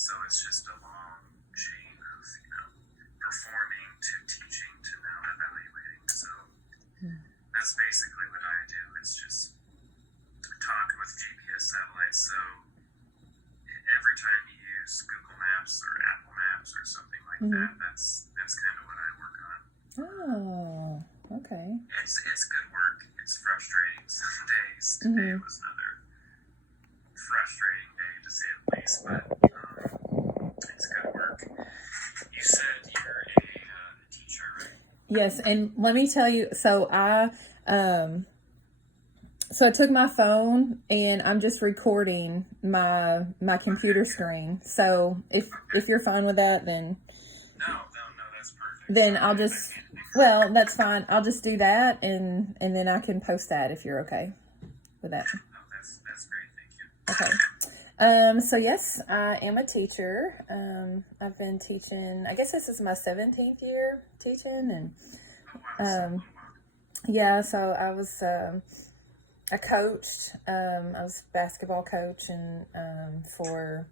So it's just a long chain of, performing to teaching to now evaluating. So that's basically what I do. It's just talking with GPS satellites. So every time you use Google Maps or Apple Maps or something like that, that's kind of what I work on. Oh, okay. It's good work. It's frustrating some days. Today was another frustrating day to say the least, but it's good work. You said you're a teacher, right? Yes, and let me tell you, so I took my phone and I'm just recording my computer screen. So if you're fine with that, then No, that's perfect. then I'll just, well, that's fine. I'll just do that and then I can post that if you're okay with that. No, that's great. Thank you. Okay. So yes, I am a teacher. I've been teaching, I guess this is my 17th year teaching, and yeah, so I was, I coached, I was a basketball coach, and for,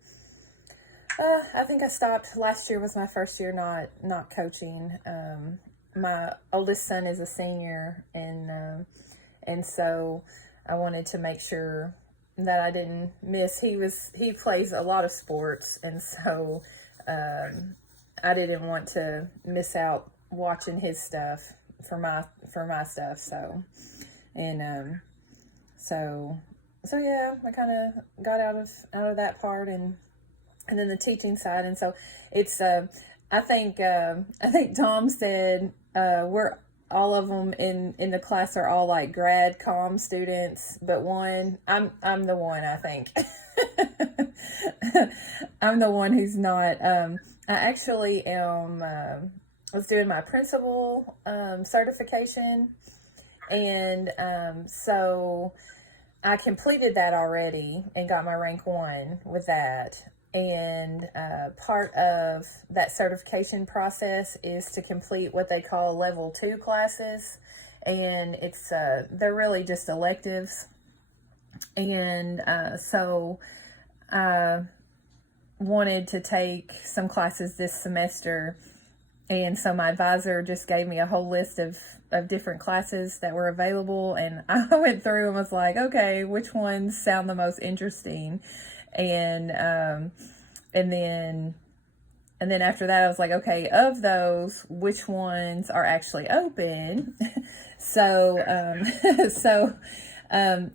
I think I stopped, last year was my first year not coaching. My oldest son is a senior, and so I wanted to make sure that I didn't miss. He plays a lot of sports, and so I didn't want to miss out watching his stuff for my stuff. So, and so yeah, I kind of got out of that part, and then the teaching side. And so it's I think Tom said we're all of them in the class are all like grad comm students, but I'm the one, I think. I'm the one who's not. I actually am. I was doing my principal certification, and so I completed that already and got my rank 1 with that. And part of that certification process is to complete what they call level 2 classes, and it's they're really just electives. And so I wanted to take some classes this semester, and so my advisor just gave me a whole list of different classes that were available, and I went through and was like, okay, which ones sound the most interesting? And then after that, I was like, okay, of those, which ones are actually open? So I'm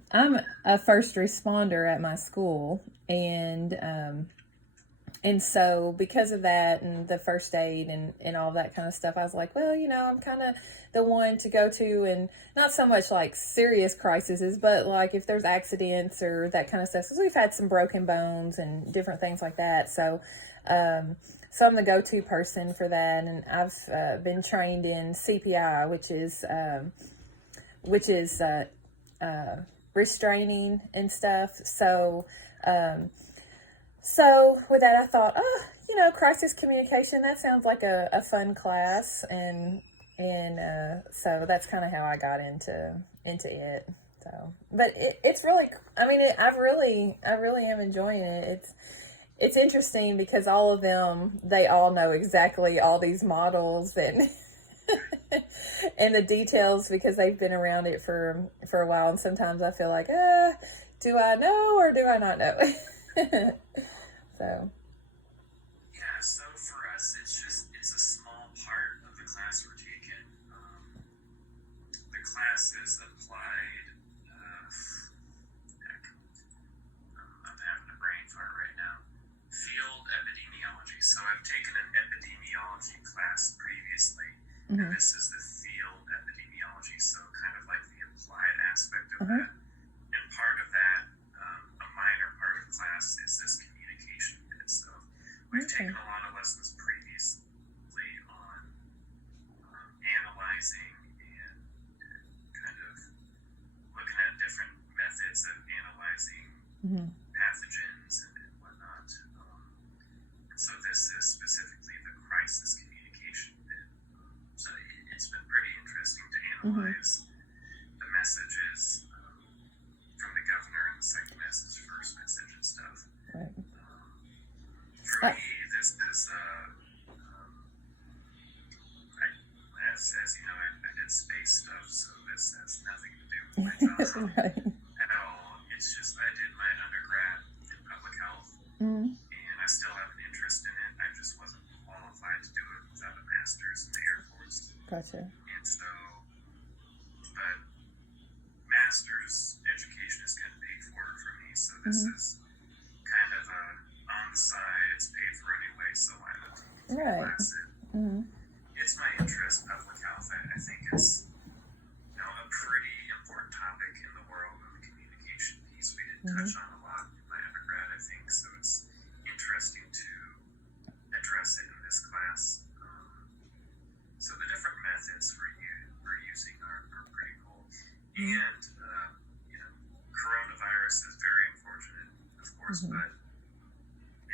a first responder at my school, and so because of that and the first aid and all that kind of stuff, I was like, well, I'm kind of the one to go to, and not so much like serious crises, but like if there's accidents or that kind of stuff. So we've had some broken bones and different things like that. So I'm the go-to person for that. And I've been trained in CPI, which is restraining and stuff. So with that, I thought, crisis communication, that sounds like a fun class. And so that's kind of how I got into it. So, but it's really, I really am enjoying it. It's interesting because all of them, they all know exactly all these models and and the details because they've been around it for a while. And sometimes I feel like, do I know or do I not know? So. Yeah, so for us, it's a small part of the class we're taking. The class is applied, I'm having a brain fart right now, field epidemiology. So I've taken an epidemiology class previously, and this is the field epidemiology, so kind of like the applied aspect of that. And part of that, a minor part of class is this communication bit. So we've taken a lot of lessons previously on analyzing and kind of looking at different methods of analyzing pathogens and whatnot. And so this is specifically the crisis communication bit. So it's been pretty interesting to analyze the messages from the governor and the second message, first message and stuff. Right. was, as you know, I did space stuff, so this has nothing to do with my job Right. at all. It's just I did my undergrad in public health, Mm-hmm. and I still have an interest in it. I just wasn't qualified to do it without a master's in the Air Force. Gotcha. And so, but master's education is kind of paid for me, so this is kind of on the side. It's paid for anyway, so why not take a class? It's my interest, public health. I think it's a pretty important topic in the world of the communication piece. We didn't touch on a lot in my undergrad, I think, so it's interesting to address it in this class. So the different methods we're using are pretty cool. And, coronavirus is very unfortunate, of course, but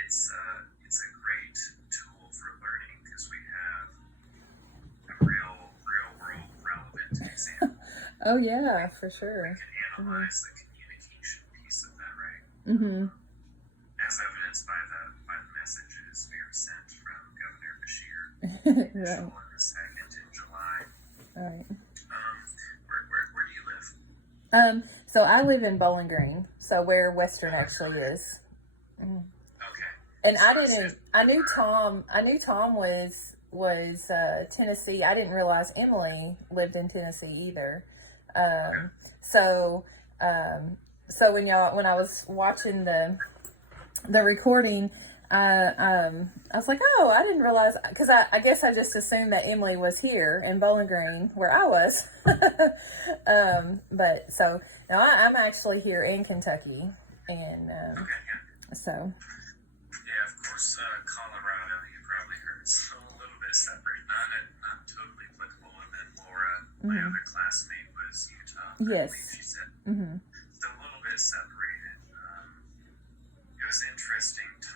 it's a great tool for learning because we have a real world relevant example. Oh yeah, for sure. We can analyze the communication piece of that, right? As evidenced by the messages we were sent from Governor Bashir Right. on the 2nd in July. All right. Where do you live? So I live in Bowling Green, so where Western actually is. Okay. And So I knew Tom was Tennessee. I didn't realize Emily lived in Tennessee either. So when I was watching the recording, I was like, oh, I didn't realize, because I guess I just assumed that Emily was here in Bowling Green where I was. But so no, I'm actually here in Kentucky, and so. Yeah, of course, Colorado, you probably heard, it's a little bit separate, not totally applicable. And then Laura, my other classmate, was Utah. Yes. I believe she said. So a little bit separated. It was interesting. Tom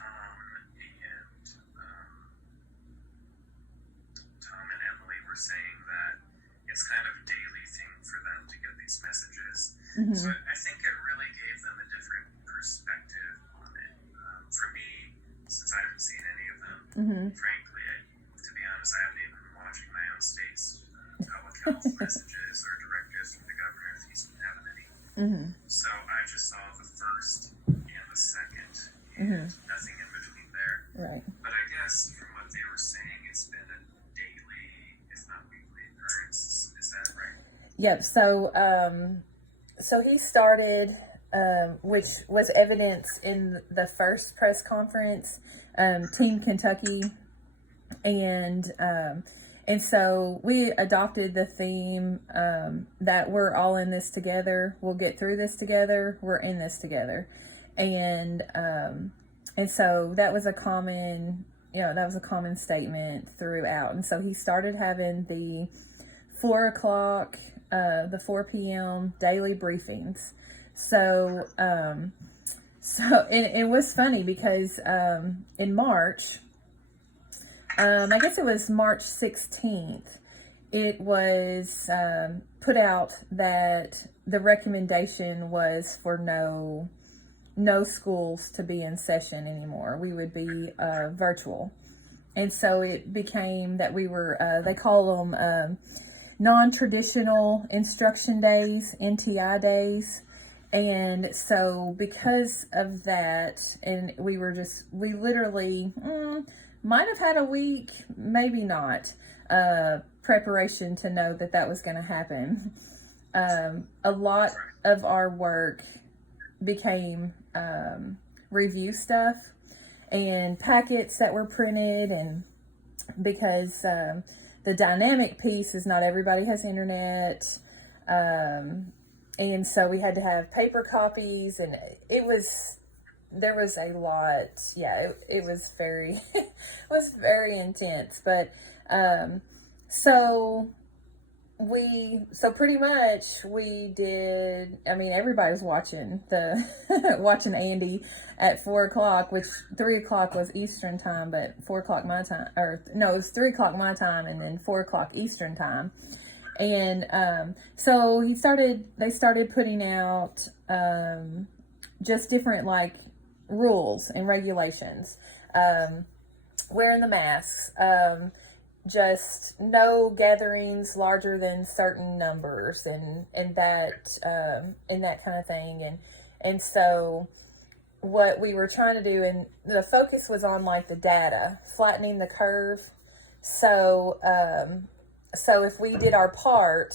and Emily were saying that it's kind of a daily thing for them to get these messages. So I think it really gave them a different perspective on it. For me, since I haven't seen any of them, frankly, to be honest, I haven't even been watching my own state's public health messages or directives from the governor if he's been having any. So I just saw the first and the second, and nothing in between there. Right. But I guess from what they were saying, it's been a daily, if not weekly occurrence. Is that right? Yep. So he started, which was evidence in the first press conference, Team Kentucky, and so we adopted the theme that we're all in this together. We'll get through this together. We're in this together, and so that was a common statement throughout. And so he started having the 4 o'clock. The 4 p.m. daily briefings. So it was funny because in March, I guess it was March 16th, it was put out that the recommendation was for no schools to be in session anymore. We would be virtual. And so it became that we were, they call them non-traditional instruction days, NTI days. And so because of that, and we literally might have had a week, maybe not, preparation to know that was going to happen. A lot of our work became review stuff and packets that were printed, and because the dynamic piece is not everybody has internet, and so we had to have paper copies, and there was a lot. Yeah, it was very it was very intense. But so pretty much we did. I mean, everybody was watching watching Andy at 4 o'clock, which 3 o'clock was Eastern time, but 4 o'clock my time, or no, it was 3 o'clock my time, and then 4 o'clock Eastern time. And so they started putting out just different like rules and regulations. wearing the masks, just no gatherings larger than certain numbers, and that kind of thing, and so what we were trying to do, and the focus was on like the data, flattening the curve. So so if we did our part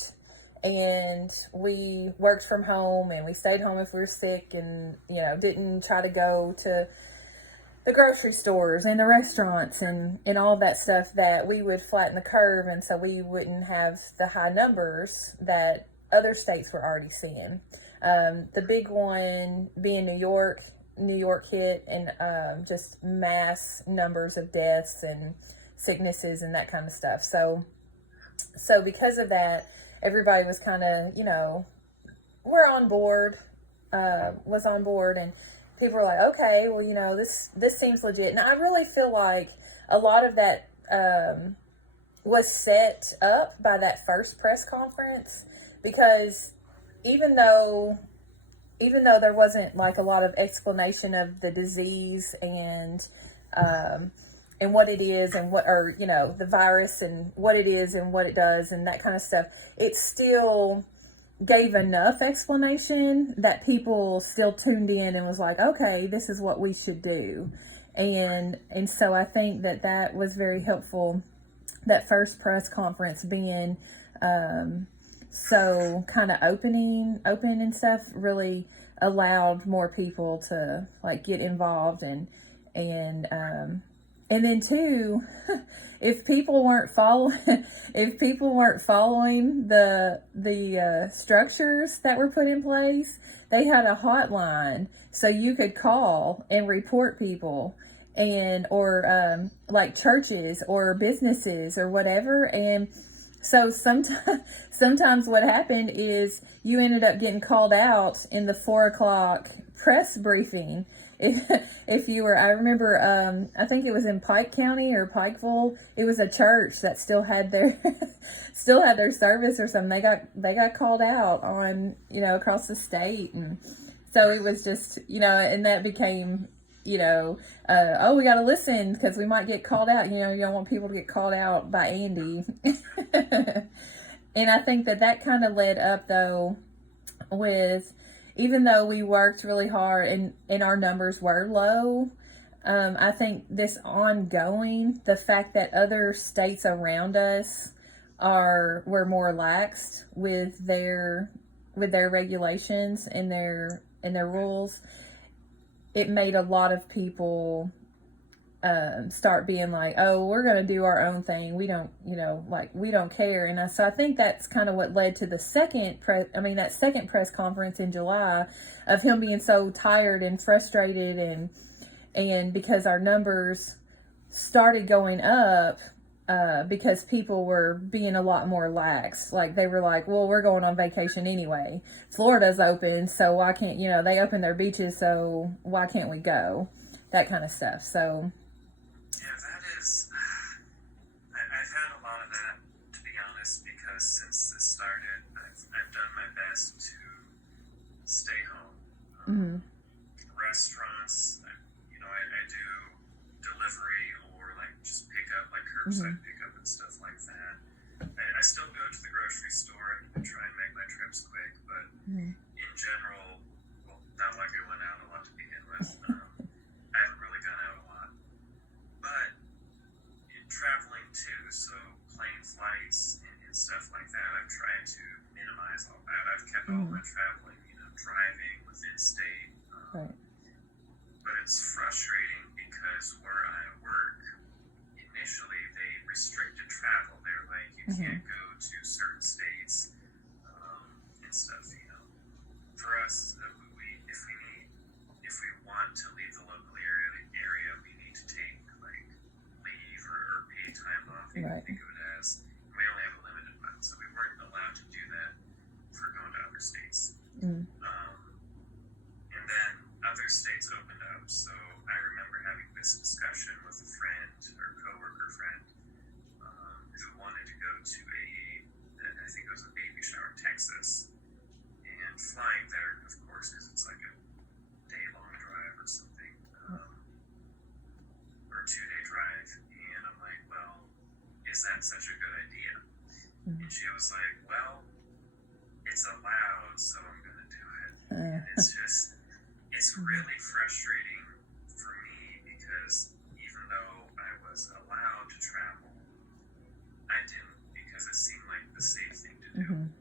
and we worked from home and we stayed home if we were sick, and didn't try to go to the grocery stores and the restaurants and all that stuff, that we would flatten the curve, and so we wouldn't have the high numbers that other states were already seeing. The big one being New York. New York hit, and just mass numbers of deaths and sicknesses and that kind of stuff. So because of that, everybody was kind of, we're on board, was on board, and people were like, okay, well, this seems legit. And I really feel like a lot of that was set up by that first press conference, because even though there wasn't like a lot of explanation of the disease and what it is, and the virus and what it is and what it does and that kind of stuff, it still gave enough explanation that people still tuned in and was like, okay, this is what we should do. And so I think that was very helpful, that first press conference being so kind of open and stuff, really allowed more people to like get involved, and then too, if people weren't following the structures that were put in place, they had a hotline so you could call and report people, or like churches or businesses or whatever. And so sometimes what happened is you ended up getting called out in the 4:00 press briefing. If you were, I remember, I think it was in Pike County or Pikeville. It was a church that still had their service or something. They got called out on, across the state, and so it was just, and that became, oh, we got to listen because we might get called out. You don't want people to get called out by Andy. And I think that kind of led up, though, with, even though we worked really hard and our numbers were low, I think this ongoing, the fact that other states around us were more laxed with their regulations and their rules, it made a lot of people start being like, oh, we're going to do our own thing. We don't, we don't care. And so I think that's kind of what led to that second press conference in July, of him being so tired and frustrated, and because our numbers started going up, because people were being a lot more lax. Like, they were like, well, we're going on vacation anyway. Florida's open, so why can't, they open their beaches, so why can't we go? That kind of stuff. So yeah, that is, I've had a lot of that, to be honest, because since this started, I've done my best to stay home. Restaurants, I do delivery, or like just pick up, like curbside pickup and stuff like that. I still go to the grocery store and try and make my trips quick, but in general, well, not like I went out a lot to begin with. I haven't really gone out a lot. But in traveling too, so plane flights and stuff like that, I've tried to minimize all that. I've kept all my traveling, driving within state. right. But it's frustrating because where I work, initially they restricted travel. They're like, you can't go to certain states and stuff. For us, if we want to leave the local area, we need to take like leave or paid time off. You can think of it as, we only have a limited amount, so we weren't allowed to do that for going to other states. And then other states opened up. So I remember having this discussion with a friend, or coworker friend, who wanted to go to I think it was a baby shower in Texas, and flying there, of course, because it's like a day-long drive or something, or a 2-day drive. is that such a good idea? And she was like, well, it's allowed, so I'm going to do it. And it's really frustrating for me because even though I was allowed to travel, I didn't, because it seemed like the safe thing to do. And,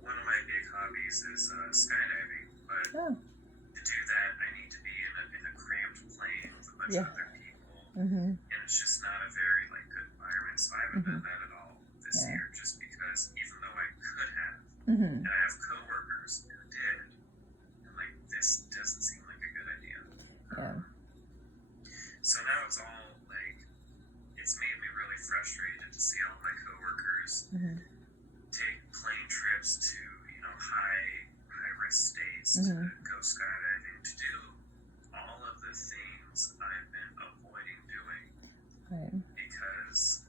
one of my big hobbies is skydiving, but to do that, I need to be in a cramped plane with a bunch of other people, and it's just not a very good environment. So I haven't done that at all this year, just because even though I could have, and I have coworkers who did, and this doesn't seem like a good idea. So now it's all it's made me really frustrated to see all my coworkers take plane trips to high risk states to go skydiving, to do all of the things I've been avoiding doing because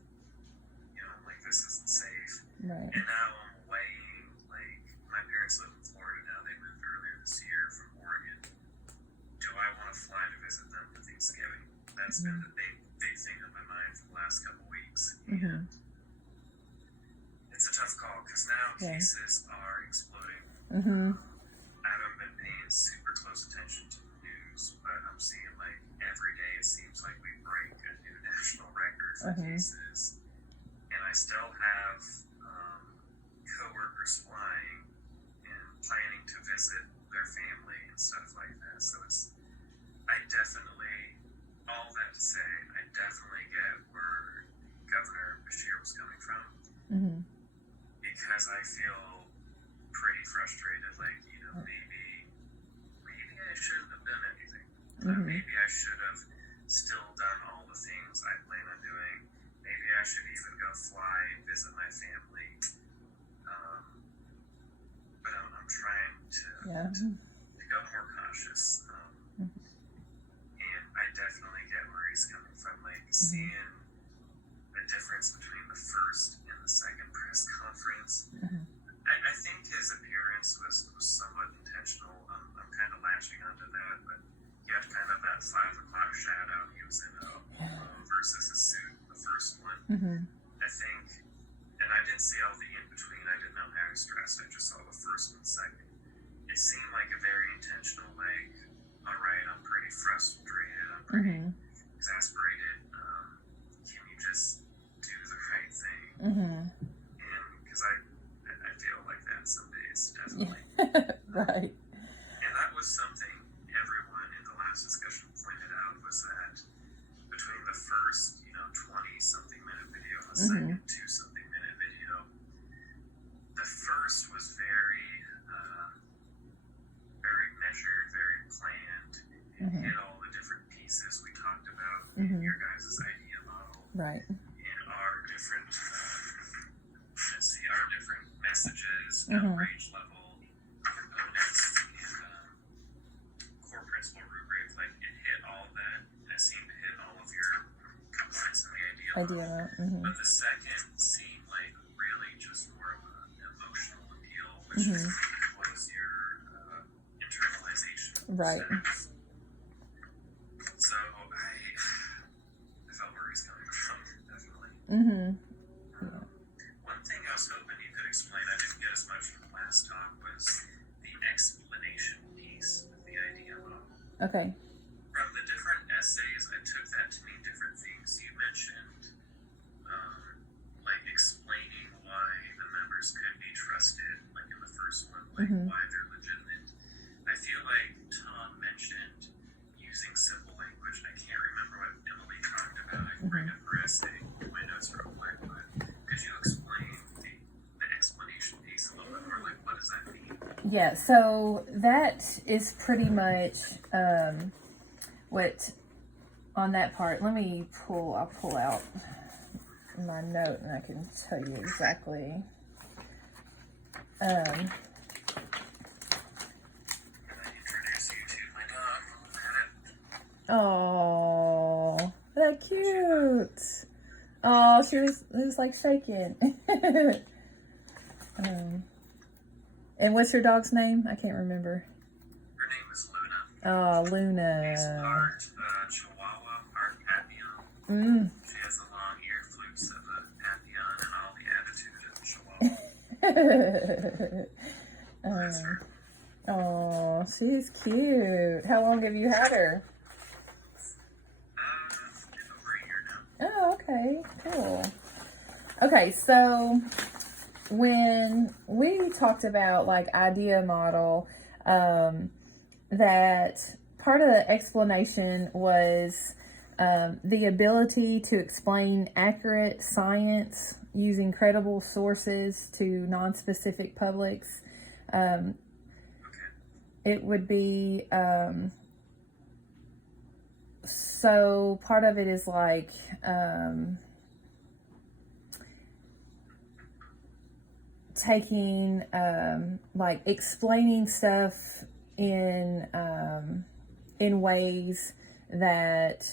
this isn't safe. And now I'm weighing, my parents live in Florida now. They moved earlier this year from Oregon. Do I want to fly to visit them for Thanksgiving? That's been the big thing on my mind for the last couple weeks. And it's a tough call because now cases are exploding. I haven't been paying super close attention to the news, but I'm seeing every day it seems like we break a new national record for cases. And I still have coworkers flying and planning to visit their family and stuff like that. So all that to say, I definitely get where Governor Bashir was coming from. Because I feel pretty frustrated, maybe I shouldn't have done anything. Maybe I should have still done all the things I plan on doing. Maybe I should even go fly and visit my family. But I'm trying to go more cautious. And I definitely get where he's coming from, seeing the difference between the first and the second press conference. I think his appearance was somewhat intentional. I'm kind of latching onto that, but he had kind of that 5 o'clock shadow. He was in a polo versus a suit, the first one. I think, and I didn't see all the in-between. I didn't know how he was dressed. I just saw the first and second. It seemed like a very intentional, all right, I'm pretty frustrated. I'm pretty exasperated. Can you just do the right thing? And because I feel like that some days, definitely. Right. And that was something everyone in the last discussion pointed out, was that between the first, 20-something minute video and the second 2-something minute video, the first was very measured, very planned, and hit all the different pieces we talked about in your guys' idea model. Right. And our different, our different messages, outrage level, components, and core principle rubric. It hit all that, and it seemed to hit all of your components in the idea model. But the second seemed really just more of an emotional appeal, which was your internalization. Right. So I felt where he's coming from, definitely. One thing I was hoping you could explain, I didn't get as much from the last talk, was the explanation piece of the idea model. Okay. From the different essays, I took that to mean different things. You mentioned explaining why the members could be trusted, in the first one, why they're legitimate. I feel like Tom mentioned using simple language. I can't remember what Emily talked about. I can bring up her essay in my notes real quick, but could you explain the explanation piece a little bit more? What does that mean? Yeah, so that is pretty much what on that part. I'll pull out my note and I can tell you exactly. Can I introduce you to my dog? Oh, that cute. Oh, it was shaking. And what's your dog's name? I can't remember. Her name is Luna. Oh, Luna. She's part Chihuahua, part Papillon. Mm. She has the long ear flutes of a Papillon and all the attitude of a Chihuahua. That's her. Oh, she's cute. How long have you had her? Over a year now. Oh, okay, cool. Okay, so when we talked about like idea model, that part of the explanation was the ability to explain accurate science using credible sources to non-specific publics. It would be so part of it is like taking like explaining stuff in ways that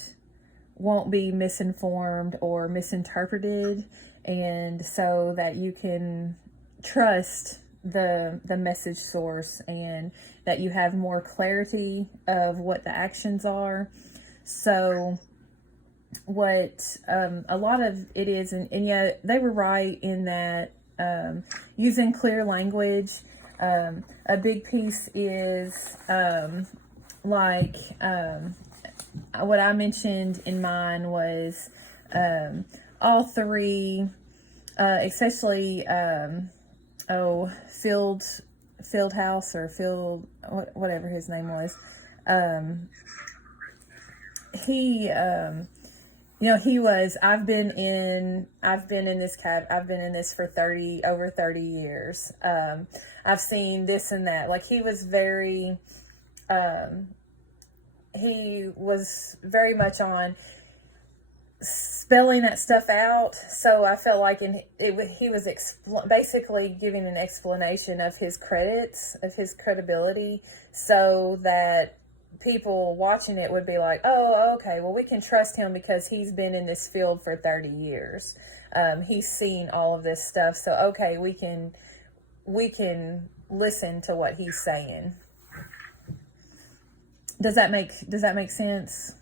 won't be misinformed or misinterpreted, and so that you can trust the message source and that you have more clarity of what the actions are. So what a lot of it is, and yeah, they were right in that using clear language, a big piece is like what I mentioned in mine was all three, especially Fieldhouse or Field, whatever his name was. He he was, I've been in this for over 30 years. I've seen this and that. Like he was very much on spelling that stuff out. So I felt like he was basically giving an explanation of his credibility, so that people watching it would be like, oh, okay, well, we can trust him because he's been in this field for 30 years. He's seen all of this stuff. So, okay, we can listen to what he's saying. Does that make sense?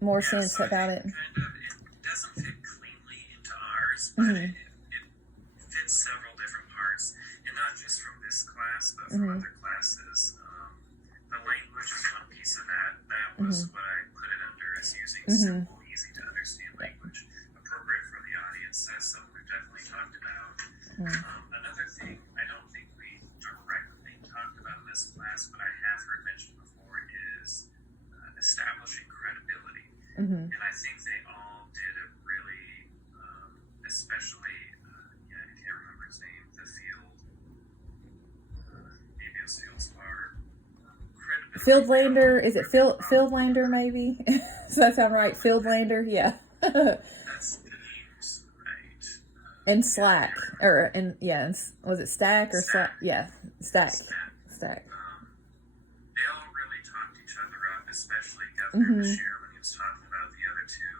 More sense so about it? Kind of, it doesn't fit cleanly into ours, but it fits several different parts, and not just from this class, but from other classes. The language is one piece of that. That was what I put it under, is using simple, easy to understand language, appropriate for the audience. That's something we've definitely talked about. Another thing I don't think we directly talked about in this class, but I have heard mentioned before, is establishing credibility. And I think they all did a really, especially, I can't remember his name, the Field, maybe it was Fieldspar. Fieldlander, is it Fieldlander maybe? Does that sound right? Fieldlander, yeah. That's the names, right? And Slack, was it Stack or Slack? Yeah, Stack. They all really talked each other up, especially Governor Bashir when he was talking about the other two,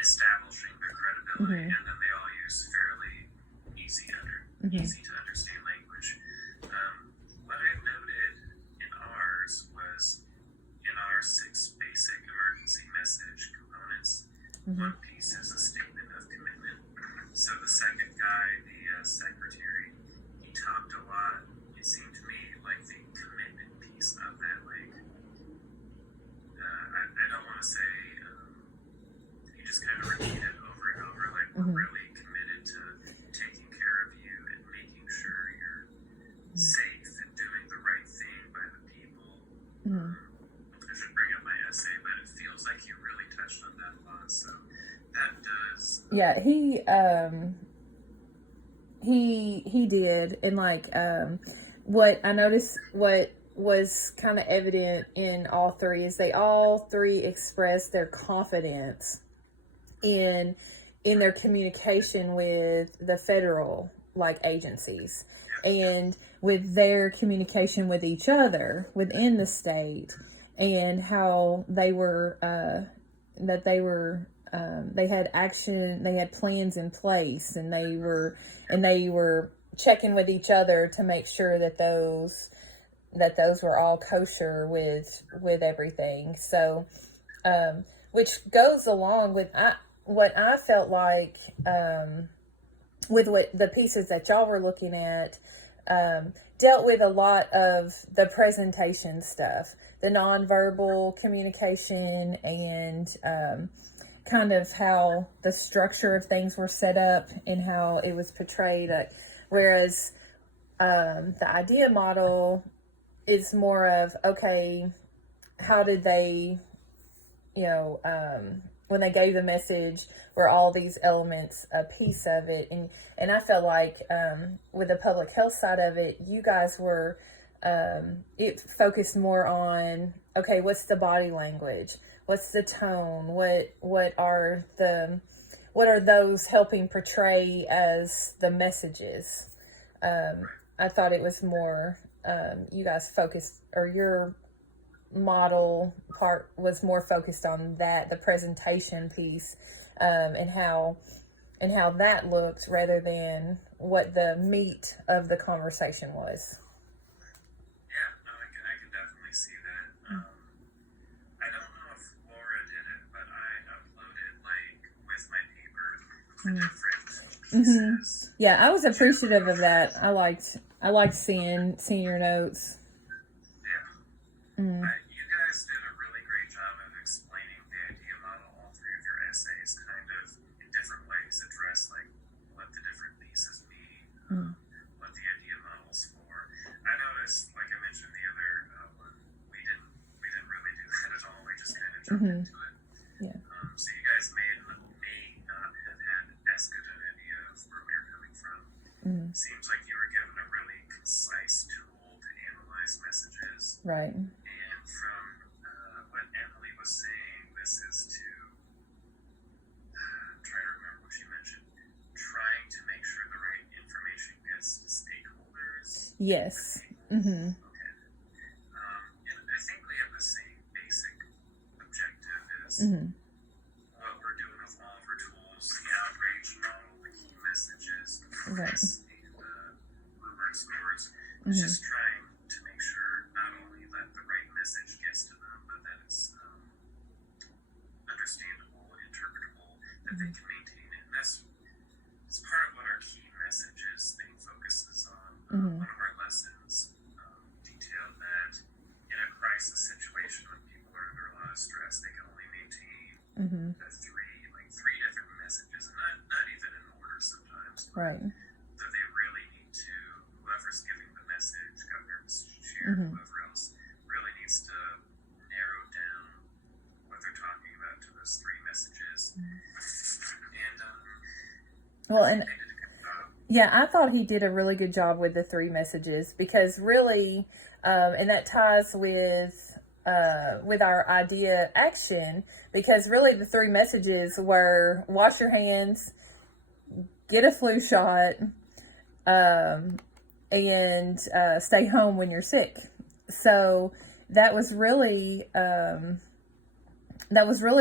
establishing their credibility, and then they all use fairly easy to understand language. What I noted in ours was, in our 6 basic emergency message components, one piece is a statement of commitment. So the second guy, the secretary, he talked a lot, it seemed to me, like the commitment piece of that. Like, I don't want to say, he just kind of repeated over and over, like, we're really committed to taking care of you and making sure you're safe and doing the right thing by the people. I should bring up my essay, but it feels like you really touched on that a lot. So that does. Yeah, he did, and like what I noticed, what was kind of evident in all three is they all three expressed their confidence in their communication with the federal agencies, and with their communication with each other within the state, and how they were they had action, they had plans in place, and they were checking with each other to make sure that those were all kosher with everything. So which goes along with what I felt like with what the pieces that y'all were looking at, dealt with a lot of the presentation stuff, the nonverbal communication, and kind of how the structure of things were set up and how it was portrayed. Whereas the idea model is more of, okay, how did they, when they gave the message, were all these elements a piece of it? And I felt like with the public health side of it, you guys were, it focused more on, okay, what's the body language? What's the tone? What are those helping portray as the messages? I thought it was more, you guys focused, or your model part was more focused on that, the presentation piece, and how that looked, rather than what the meat of the conversation was. Yeah, no, I can definitely see that. I don't know if Laura did it, but I uploaded, like, with my paper, the different pieces. Yeah, I was appreciative of that. I liked seeing your notes. Yeah. You guys did a really great job of explaining the idea model. All three of your essays kind of in different ways address, like, what the different pieces mean, what the idea model's for. I noticed, like I mentioned the other one, we didn't really do that at all. We just kind of jumped into it. Yeah. So you guys may not have had as good an idea of where we were coming from. Seems like you were given a really concise tool to analyze messages. Right. And from what Emily was saying, this is to, I'm trying to remember what she mentioned, trying to make sure the right information gets to stakeholders. Yes. Okay. And I think we have the same basic objective as what we're doing with all of our tools, the outrage model, the key messages, the focus, the rubric scores. It's just trying to make sure not only that the right message gets to them, but that it's understandable, interpretable, that they can maintain it. And that's part of what our key messages thing focuses on. One of our lessons detailed that in a crisis situation when people are under a lot of stress, they can only maintain the three different messages, and not even in order sometimes. Right. That they really need to, whoever's giving the message, governor, chair, whoever else, really needs to narrow down what they're talking about to those three messages. And they did a good job. Yeah, I thought he did a really good job with the three messages, because really, and that ties with our idea action, because really the three messages were: wash your hands, get a flu shot, and stay home when you're sick. So that was really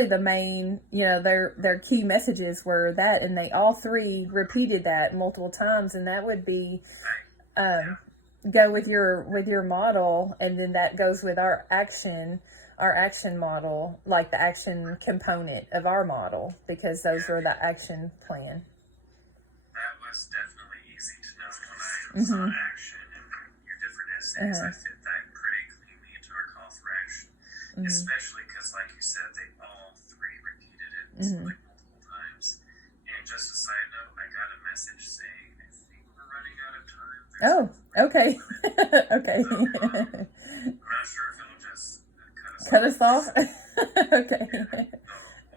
the main, their key messages were that, and they all three repeated that multiple times. And that would be go with your model, and then that goes with our action model, like the action component of our model, because those were the action plan. That was definitely easy to know when I saw action and your different essays. I fit that pretty cleanly into our call for action, especially because, like you said, they all three repeated it like multiple times. And just a side note, I got a message saying, I think we're running out of time. Okay. Okay. I'm not sure if it'll just cut us off. Okay.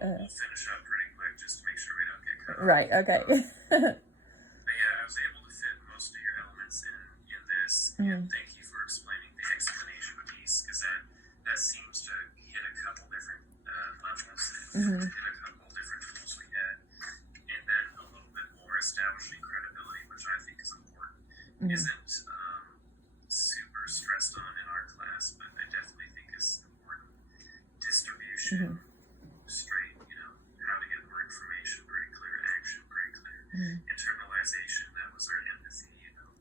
We'll finish up pretty quick just to make sure we don't get cut off. Right. Okay. But yeah, I was able to fit most of your elements in this, and thank you for explaining the explanation piece, because that seems to hit a couple different levels, hit a couple different tools we had, and then a little bit more establishing credibility, which I think is important. Isn't super stressed on in our class, but I definitely think is important. Distribution, straight, how to get more information, pretty clear, action, pretty clear. Internalization, that was our empathy,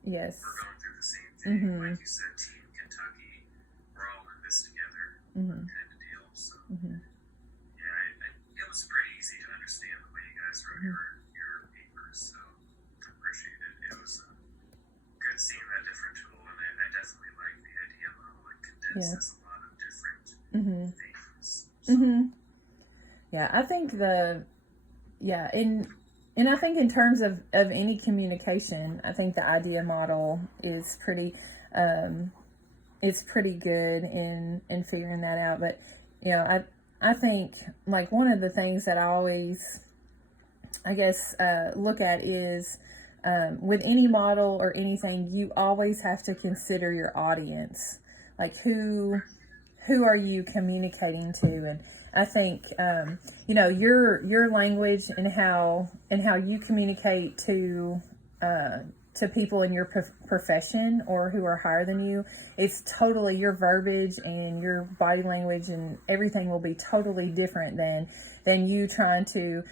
Yes. We're going through the same thing. Like you said, Team Kentucky, we're all in this together, kind of deal. So, yeah, I was pretty easy to understand the way you guys wrote your papers, so I appreciate it. It was good seeing that different tool, and I definitely like the idea model. It condenses a lot of different things. So. Yeah, I think and I think in terms of any communication, I think the idea model is pretty it's pretty good in figuring that out. But I think like one of the things that I always look at is with any model or anything, you always have to consider your audience. Like who are you communicating to? And I think your language and how you communicate to people in your profession or who are higher than you, it's totally your verbiage and your body language and everything will be totally different than you trying to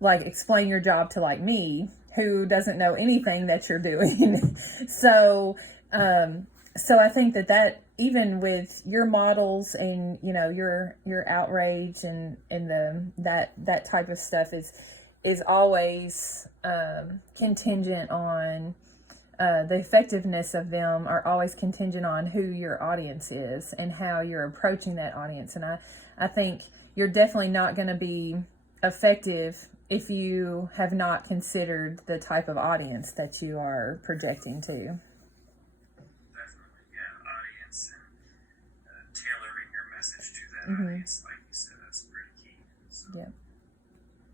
like explain your job to like me who doesn't know anything that you're doing. So I think that even with your models and your outrage and that type of stuff is always contingent on the effectiveness of them are always contingent on who your audience is and how you're approaching that audience. And I think you're definitely not going to be effective if you have not considered the type of audience that you are projecting to. Definitely, yeah, audience and tailoring your message to that audience, like you said, that's pretty key. So yeah.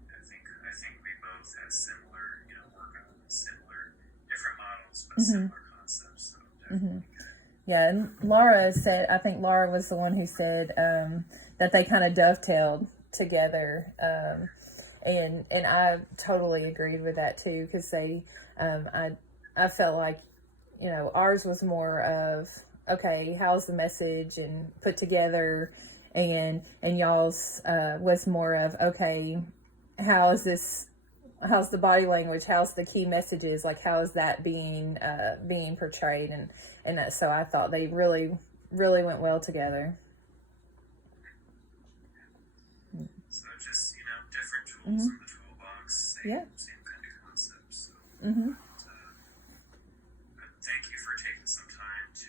I think we both have similar, work on similar, different models, but similar concepts. So definitely good. Yeah, and Laura was the one who said that they kind of dovetailed together. And I totally agreed with that too, because I felt like, ours was more of, okay, how's the message and put together, and y'all's was more of, okay, how's the body language, how's the key messages, like how is that being portrayed, and so I thought they really, really went well together. So just, different tools in the toolbox, same kind of concepts. So, thank you for taking some time to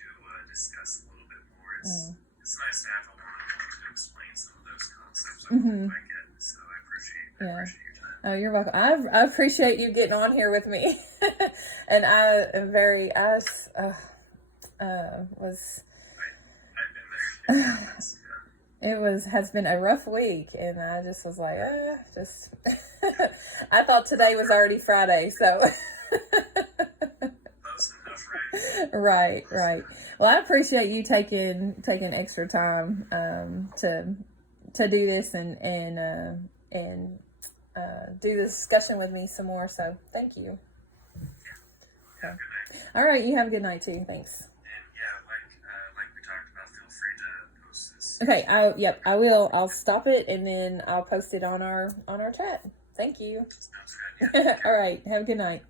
discuss a little bit more. It's nice to have a one-on-one to explain some of those concepts I get, so I appreciate your time. Oh, you're welcome. I appreciate you getting on here with me. And I am very, I've been there. it has been a rough week, and I just was like, I thought today was already Friday, so. Close enough, right? Right. Well, I appreciate you taking extra time to do this and do the discussion with me some more. So thank you. Yeah. Have a good night. All right. You have a good night too. Thanks. And like we talked about, feel free to post this. Okay. I will. I'll stop it and then I'll post it on our chat. Thank you. Sounds good. Yeah. All right. Have a good night.